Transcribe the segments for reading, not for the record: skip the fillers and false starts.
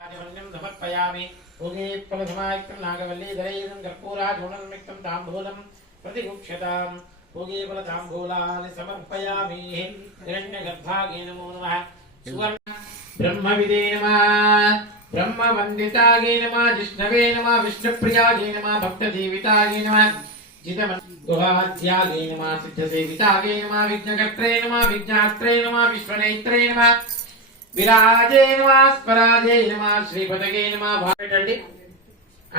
समर्पयामि भोगे फलसमायुक्तं नागवल्लीधरैर्नं कर्पूराजूर्णनिमित्तं ताम्बूलं प्रतिगुक्ष्यताम् भोगे फलताम्बूलानि समर्पयामि हिरण्यगर्भागे नमो नमः सुवर्ण ब्रह्मविदे नमः ब्रह्मवन्दितागे नमः जिष्णवे नमः विष्णुप्रियागे नमः भक्तजीवितागे नमः जितमनुवाद्यागे नमः सिद्धसेवितागे नमः विघ्नकर्त्रे नमः विघ्नात्रे नमः विश्वनेत्रे नमः विराजे नमः स्पराजे नमः श्रीपदगे नमः పెట్టండి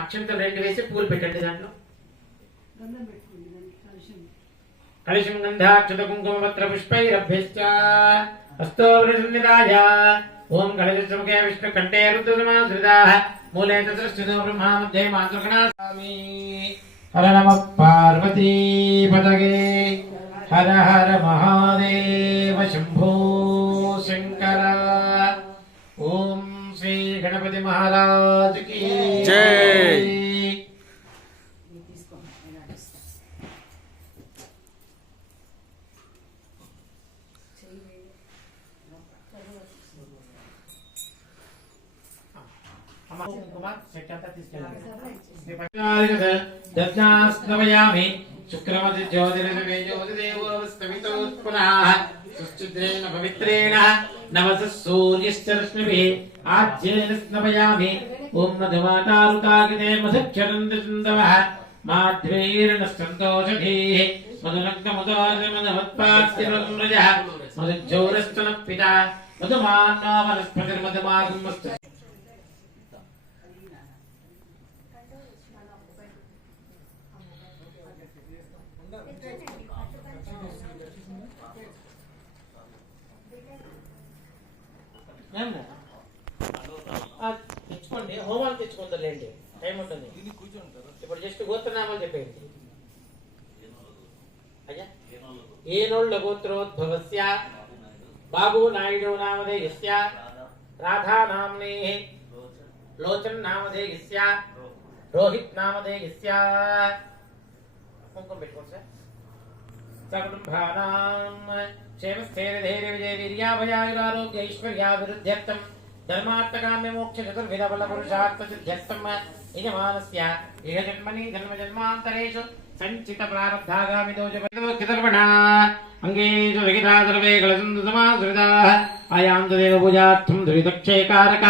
అక్షంతలు రెండు వేసి పూలు పెట్టండి దాంట్లో కలశం గంధాక్షత కుంకుమ పత్ర పుష్పైరభ్యశ్చ హస్తోర్గసన్నిధాయ ఓం కలశముఖే విష్ణు కంఠే రుద్రసమాశ్రితాః మూలే తత్రస్థితో బ్రహ్మా మధ్యే మాతృగణామి హర నమః పార్వతీపదగే హర హర మహాదేవ శంభో శంకర ఓం శ్రీ గణపతి మహారాజ్ की जय। दत्तास्नवयामि शुक्रमति ज्योतिरवे ज्योतिदेवोऽस्तमितो पुनः सुश्चिद्रेण पवित्रेण नमः सूर्यश्च रश्मिभिः आज्येन स्नवयामि ॐ मधुमातारुतागिने मधुक्षरन्दवः माध्वैर्नस्तन्तोषधीः मधुनग्नमुदोर्मधुमत्पात्तिरमृजः मधुज्जौरस्तनः पिता मधुमान्नो वनस्पतिर्मधुमागुमस्तु తెచ్చుకోండి హోమాలు తెచ్చుకుంటారులేండి టైం ఉంటుంది ఇప్పుడు జస్ట్ గోత్రనామాలు చెప్పేయండి అయ్యా ఏనోళ్ళ గోత్రోద్భవస్య బాబు నాయుడు నామధేయస్య రాధా నామ్నే లోచన్ నామధేయస్య రోహిత్ నామధేయస్య కుంకుమ పెట్టుకోండి సార్ సకుటుంబానాం क्षेमस्थैर्यधैर्यविजयवीर्याभयायुरारोग्य ऐश्वर्याभिवृद्ध्यर्थं धर्मार्थकाम्यमोक्ष चतुर्विध फलपुरुषार्थसिद्ध्यर्थं यजमानस्य इह जन्मनि जन्मजन्मान्तरेषु सञ्चित प्रारब्धागामि दोषपरितर्पणा अङ्गेषु विहिता सर्वे कलसन्तु समाश्रिताः आयां तदेव पूजार्थं दुरितक्षयकारक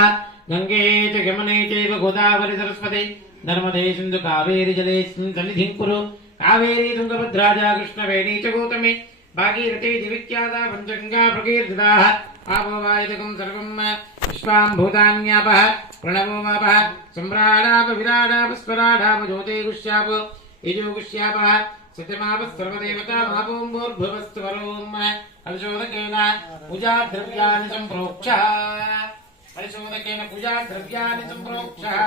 गङ्गे च यमुने चैव गोदावरि सरस्वती नर्मदे सिन्धु कावेरी जलेऽस्मिन् सन्निधिं कुरु कावेरी तुङ्गभद्रा च कृष्णवेणी च गौतमी भागीरथी दिविख्याता पञ्चगङ्गा प्रकीर्तिताः आपोवायुधकं सर्वं विश्वाम्भूतान्यापः प्रणवोमापः सम्राडाप विराडाप स्वराडाप ज्योतिगुष्याप यजुगुष्यापः सत्यमापः सर्वदेवता मापोम्भोर्भुवस्तु वरोम् परिशोधकेन पूजाद्रव्याणि सम्प्रोक्षः परिशोधकेन पूजाद्रव्याणि सम्प्रोक्षः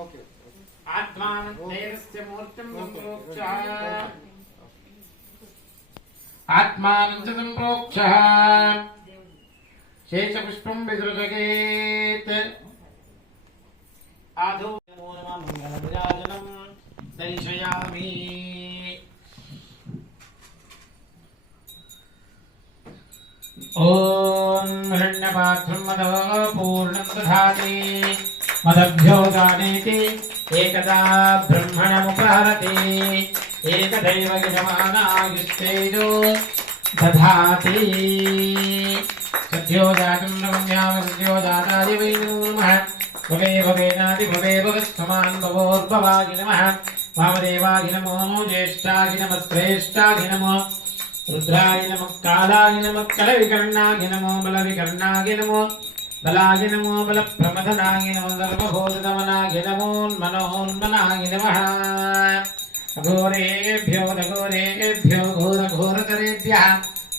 ओके आत्मानन्देरस्य मूर्तिं सम्प्रोक्षः आत्मानन्द सम्प्रोक्षः शेषपुष्पं विसृजगेत् आधो नमो नमः मङ्गलविराजनं दर्शयामि ॐ हिरण्यपात्रं मदो पूर्णं दधाति मदभ्यो गानेति एकदा ब्रह्मणमुपहरति एकदैव यजमानायुष्टेजो दधाति सद्यो जातं रम्याम सद्यो जाताय वै नमो नमः भवे भवेनादि भवे भवत्समान् भवोर्भवाय नमः वामदेवाय नमो ज्येष्ठाय नमः श्रेष्ठाय नमो रुद्राय नमः कालाय नमः कलविकर्णाय नमो बलविकर्णाय नमो बलाय नमो बलप्रमथनाय नमो सर्वभूतदमनाय नमो मनोन्मनाय नमः अघोरेभ्यो दघोरेभ्यो घोरघोरतरेभ्यः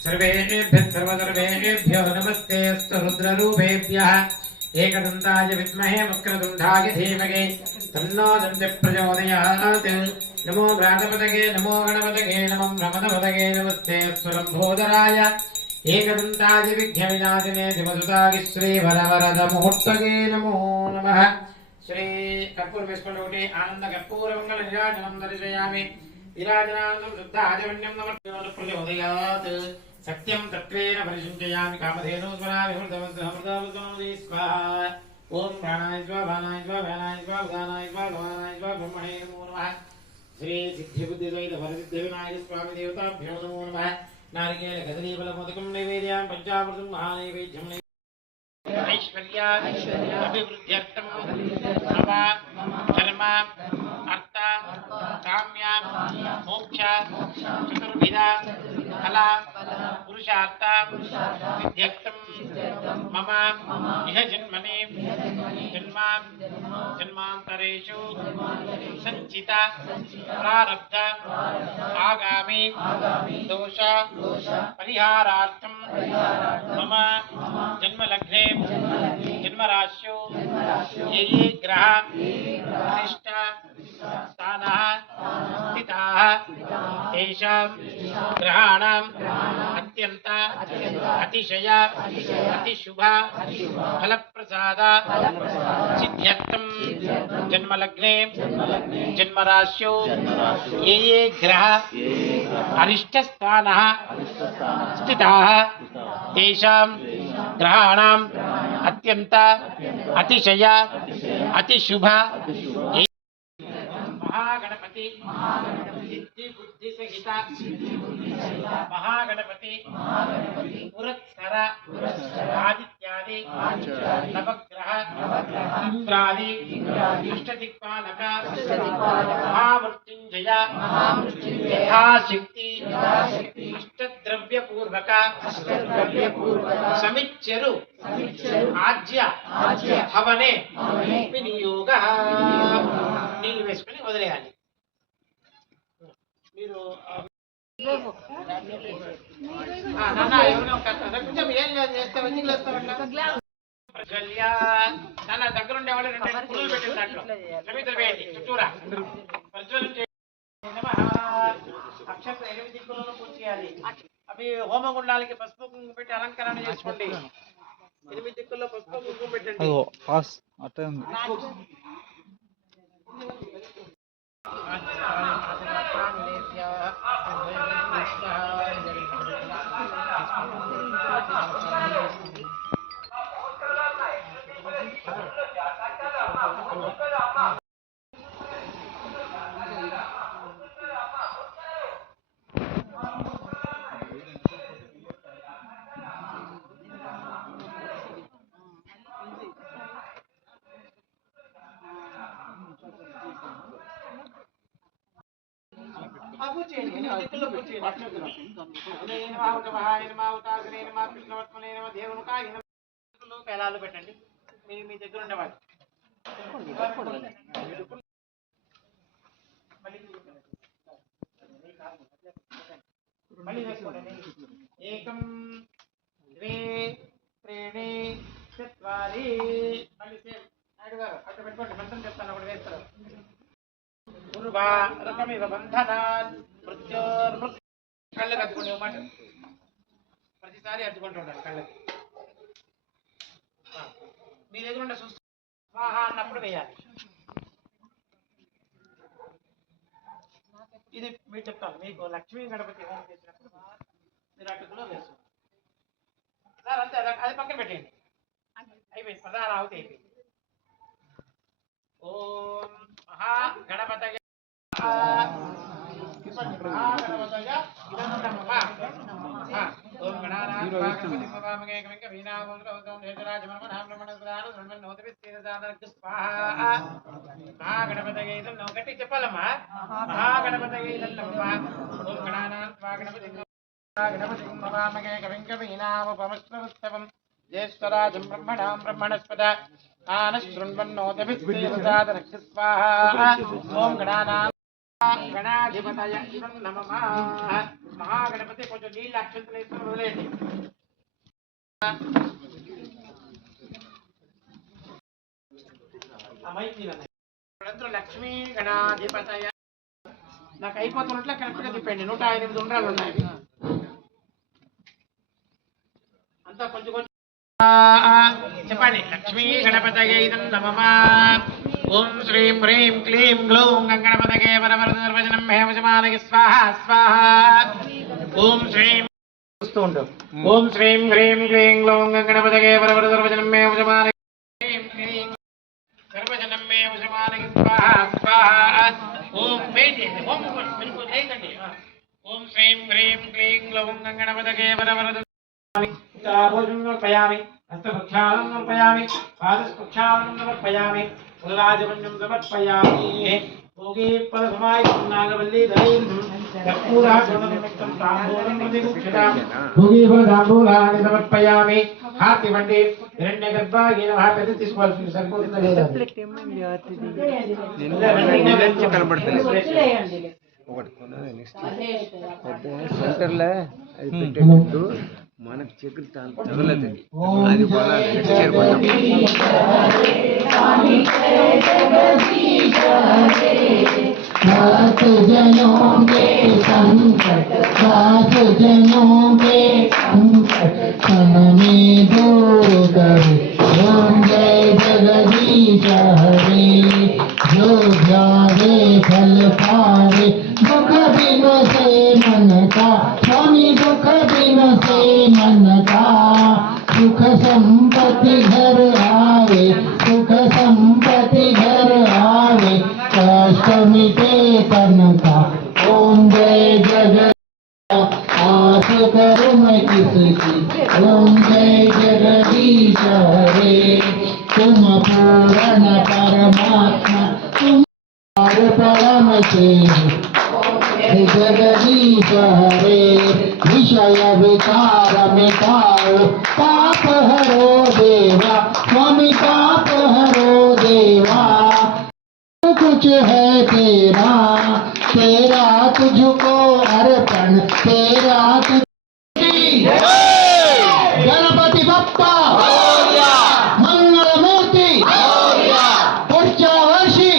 सर्वेभ्यः सर्वसर्वेभ्यो नमस्तेऽस्तु रुद्ररूपेभ्यः एकदन्ताय विद्महे वक्रतुण्डाय धीमहि तन्नो दन्तिः प्रचोदयात् नमो भ्रातपदगे नमो गणपतगे नमो भ्रमदपदगे नमस्तेऽस्तु लम्बोदराय एकदन्ताय विघ्नविनाशिने शिवसुताय श्रीवरवरदमुहूर्तगे नमो नमः श्री कर्पूर विष्णुकोटि आनंद कर्पूर मंगल निराजनं दर्शयामि विराजनानं शुद्धाचमन्यं नमः प्रचोदयात् सत्यं तत्त्वेन परिचिन्तयामि कामधेनु स्वराभिहृतवस्त्रहृतवस्त्रमदे स्वाहा ओम प्राणाय स्वाहा भानाय स्वाहा व्यानाय स्वाहा उदानाय स्वाहा गमनाय स्वाहा ब्रह्मणे नमो नमः श्री सिद्धिबुद्धिद्वैत वरसिद्धिविनायक स्वामी देवताभ्यो नमो नमः नारिकेल कदलीफलमोदकं नैवेद्यां पञ्चामृतं महानैवेद्यं ऐश्वर्या अभिवृद्ध्यर्थं मम धर्म अर्थ काम्य मोक्ष चतुर्विधा कला पुरुषार्थ सिद्ध्यर्थं मम इह जन्मनि जन्मान्तरेषु संचित प्रारब्ध आगामि दोष परिहारार्थं मम जन्मलग्ने जन्मराश्यौ ये ग्रह अनिष्ट स्थानः स्थिताः तेषां ग्रहाणाम् अत्यन्त अतिशय अतिशुभ फलप्रसाद सिद्ध्यर्थं जन्मलग्ने जन्मराश्यौ ये ग्रह अनिष्टस्थानः स्थिताः तेषां ग्रहाणाम् अत्यन्त अतिशय अतिशुभ महागणपति सिद्धि बुद्धि सहित महागणपति पुरस्कर आदित्यादि नवग्रह इंद्रादि अष्टदिक्पालक महामृत्युंजय यथाशक्ति अष्टद्रव्य पूर्वक समिच्यरु आज्य हवने विनियोग నీళ్ళు వేసుకొని వదిలేయాలి మీరు కొంచెం ఏం చేస్తావు ప్రజ్వల్య నాన్న దగ్గరుండే వాళ్ళు రెండు పుల్లలు పెట్టిన దాంట్లో నమితలు వేయండి చుట్టూరా ప్రజ్వలం అక్షంతలు 8 దిక్కులను పూజ చేయాలి అవి హోమగుండాలకి పసుపు కుంకుమ పెట్టి అలంకరణ చేసుకోండి 8 దిక్కుల్లో పసుపు కుంకుమ పెట్టండి పేలాలు పెట్టండి మీ దగ్గర ఉండేవాళ్ళు ఏకం ద్వే త్రీణి చత్వారి మళ్ళీ సేమ్ నాయుడు గారు అక్కడ పెట్టుకోండి మంత్రం చెప్తాను ఒకటి వేస్తారు పూర్వా రకమివ బంధనాన్ మృత్యోర్మృత్ కళ్ళకి అద్దుకోండి మాట ప్రతిసారి అద్దుకుంటూ ఉండాలి కళ్ళకి మీ దగ్గర ఉండే స్వాహ అన్నప్పుడు వేయాలి ఇది మీరు చెప్తాను మీకు లక్ష్మీ గణపతి హోమం చేసినప్పుడు మీరు అటుకులో వేస్తారు సార్ అంతే అది పక్కన పెట్టండి అయిపోయింది ప్రధాన ఆవుతి అయిపోయింది ఓం మహాగణపతయ ఓం గణానాథ మహాగణపతయే నమః గట్టి చెప్పాలమ్మా మహాగణపతయే నమః ఓం గణానాథ గణపతి మహామగే కవిం కవీనాముపమశ్రవస్తవం జ్యేష్ఠరాజం బ్రహ్మణాం బ్రహ్మణస్పద ఆనశృణ్వన్నోదభిస్తేజసాదనక్ష స్వాహా ఓం గణానాథ గణాధిపతయ నమః మహాగణపతి కొంచెం నీళ్ళు అక్షంతలు వేసుకొని వదిలేయండి లక్ష్మీ గణాధిపతయ నాకు అయిపోతున్నట్లే కరెక్ట్గా తిప్పండి 108 ఉండ్రాలు ఉన్నాయి అంతా కొంచెం కొంచెం చెప్పండి లక్ష్మీ గణపతయే నమః ఓం శ్రీం హ్రీం క్లీం గ్లూం గణపతయే వరవర నిర్వచనం హేమజమానకి స్వాహా స్వాహా ఓం శ్రీం చేస్తూ ఉంటాం. ఓం శ్రీం హ్రీం క్లీం గ్లౌం గణపతగే వరవర సర్వజనం మే వశమాన సర్వజనం మే వశమాన స్వాహా స్వాహా. ఓం వేయండి, ఓం బిల్కుల్ లేకండి. ఓం శ్రీం హ్రీం క్లీం గ్లౌం గణపతగే వరవర భోజనం సమర్పయామి, హస్తప్రక్షాళనం సమర్పయామి, పాదస్పృక్షాళనం సమర్పయామి, ఫలరాజపంచం సమర్పయామి. భోగే ఫలసమాయుక్తం నాగవల్లీధరైః కర్పూరాగమనమిత్తం తాంబూలం ప్రతిగుచ్ఛతాం భోగే ఫలతాంబూలాన్ని సమర్పయామి. హారతి ఇవ్వండి. హిరణ్యగర్భాయ నమః. పెద్ద తీసుకోవాల్సింది సరిపోతుందా లేదా? సెంటర్లో అది పెట్టేటప్పుడు మనకు చెక్కులు తగలదు, అది పొలాలు ఎటు చేరుకుంటాం. जनों के संकट जनों के संकट क्षण में दूर करे। ओम जय जगदीश हरे। जो ध्यावे फल पावे, दुख बिन से मन का स्वामी, दुख बिन से मन का। सुख संपत्ति घर आवे, सुख संपत्ति घर आवे, कष्ट मिटे तन का। ओम जय जगत आस करो मैं किसकी। ओम जय जगदीश हरे। तुम पूर्ण परमात्मा, तुम परम शेर। जगदीश हरे। विषय विकार मिटाओ, पाप हरो देवा, स्वामी पाप हरो देवा। कुछ है तेरा, तेरा तुझको अर्पण, तेरा गणपति बप्पा मंगल मूर्ति पुष्चवर्षी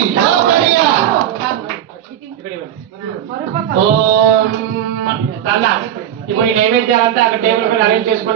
ఓం అలా ఇప్పుడు ఈ నైవేద్యాలంతా అక్కడ టేబుల్ పైన అరేంజ్ చేసుకొని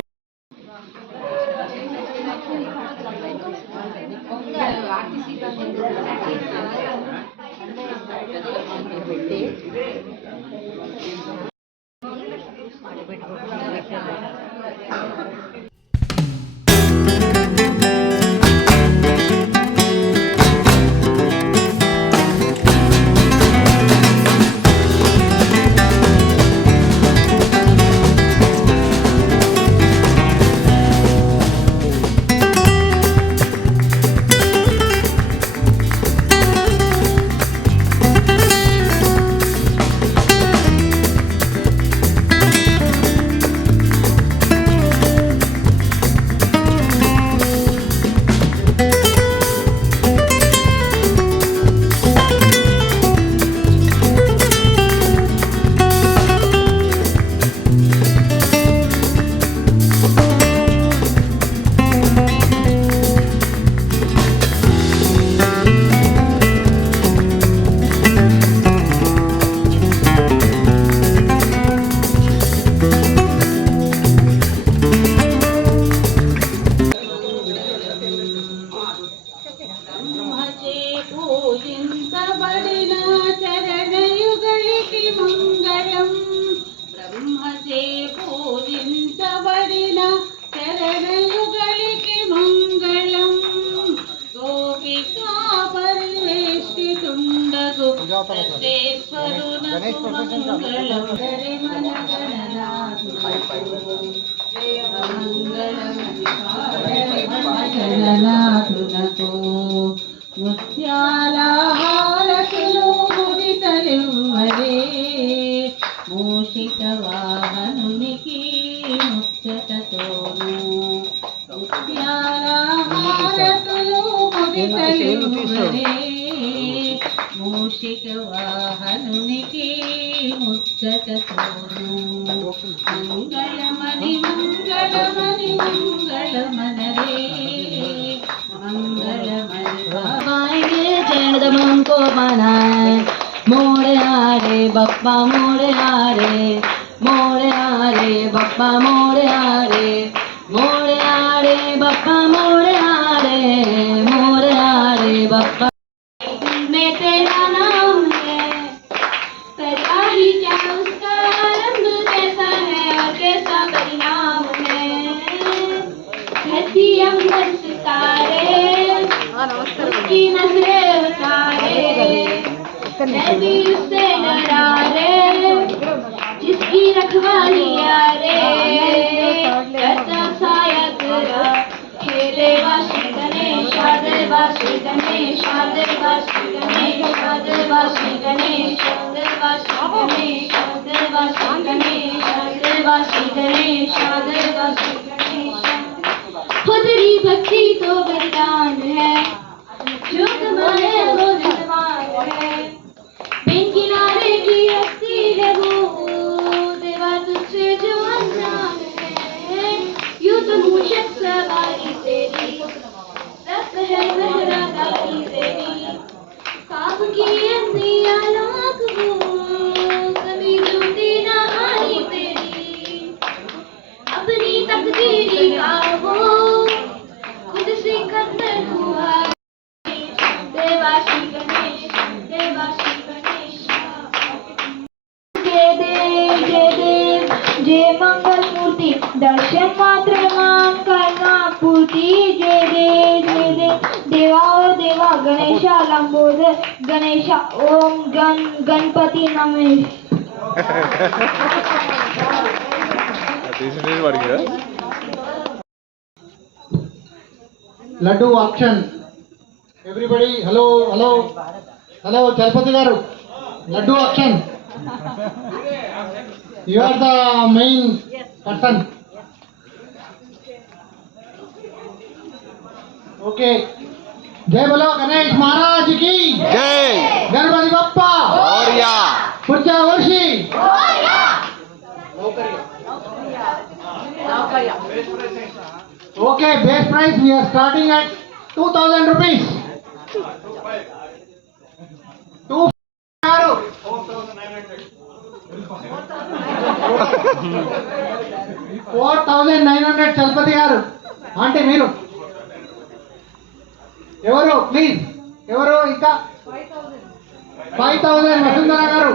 ముత్యాలహారతులు ముడితలివ్వరే మూషిక వాహనునికి ముచ్చటతోను ముత్యాలహారతులు ముడితలివ్వరే మూషిక వాహనునికి ముచ్చటతోను మంగళమని మంగళమని మంగళమనరే मंगलमय बाबाएंगे जैन दमन को मनाए मोड़े आरे बप्पा मोड़े आरे बप्पा मोड़े आरे बप्पा मोड़े आरे बप्पा मैं तेरा नाम है तेरा ही क्या उसका रंग कैसा है और कैसा करी तेरी भक्ति तो वरदान है, जो तुम्हारे वो धनवान है, बिन किनारे की हस्ती है वो, देवा तुझसे जो अनजान है, यूं तो मूषक सवारी तेरी, रस है लहराती तेरी, काब की अपनी आलोक वो, कभी टूटी ना आई तेरी, अपनी तकदीरी का वो खुद से खतर हुआ। देवाशी गणेश, देवाशी गणेश। जय देव, जय देव, जय मंगल मूर्ति, दर्शन मात्र मां करना पूर्ति। जय देव, जय देव, देवा और देवा, गणेशा लंबोदर गणेशा, ओम गणपति नमः। Laddu option everybody hello hello hello Chalapathi గారు laddu option you are the main person okay జై బలో గణేష్ మహారాజ్ కి జై Ganapati Bappa Morya Puccha Varshi Okay, base price we are starting at 2,000 rupees. 4,900 Chalapathi గారు అంటే మీరు ఎవరు ప్లీజ్ ఎవరు ఇంకా 5,000 వసుంధర గారు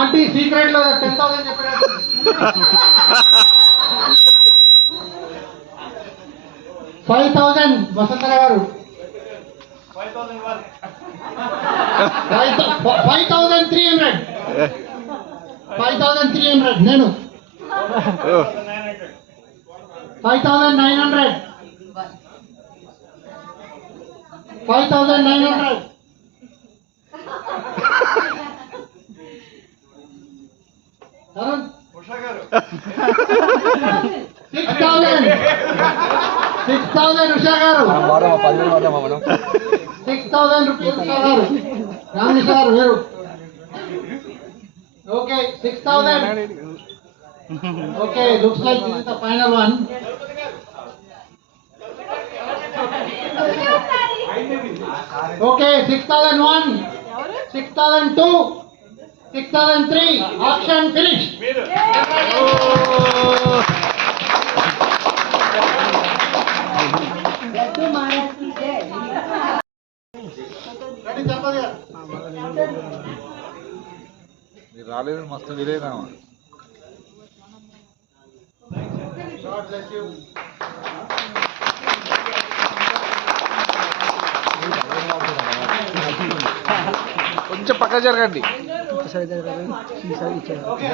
ఆంటీ సీక్రెట్ లో 10,000 చెప్పారు 5,000 వసుంధర గారు 5,300 నేను 5,900 తరుణ్ 6,000 ఉషా గారు 6,000 రూపీస్ ఉషా గారు రామేష్ గారు వేరు okay 6,000 okay looks like this is the final one okay 6,001 6,002 6,003 option finish మీరు రాలేదు మస్తు వీలేదా కొంచెం పక్క జరగండి ఓకే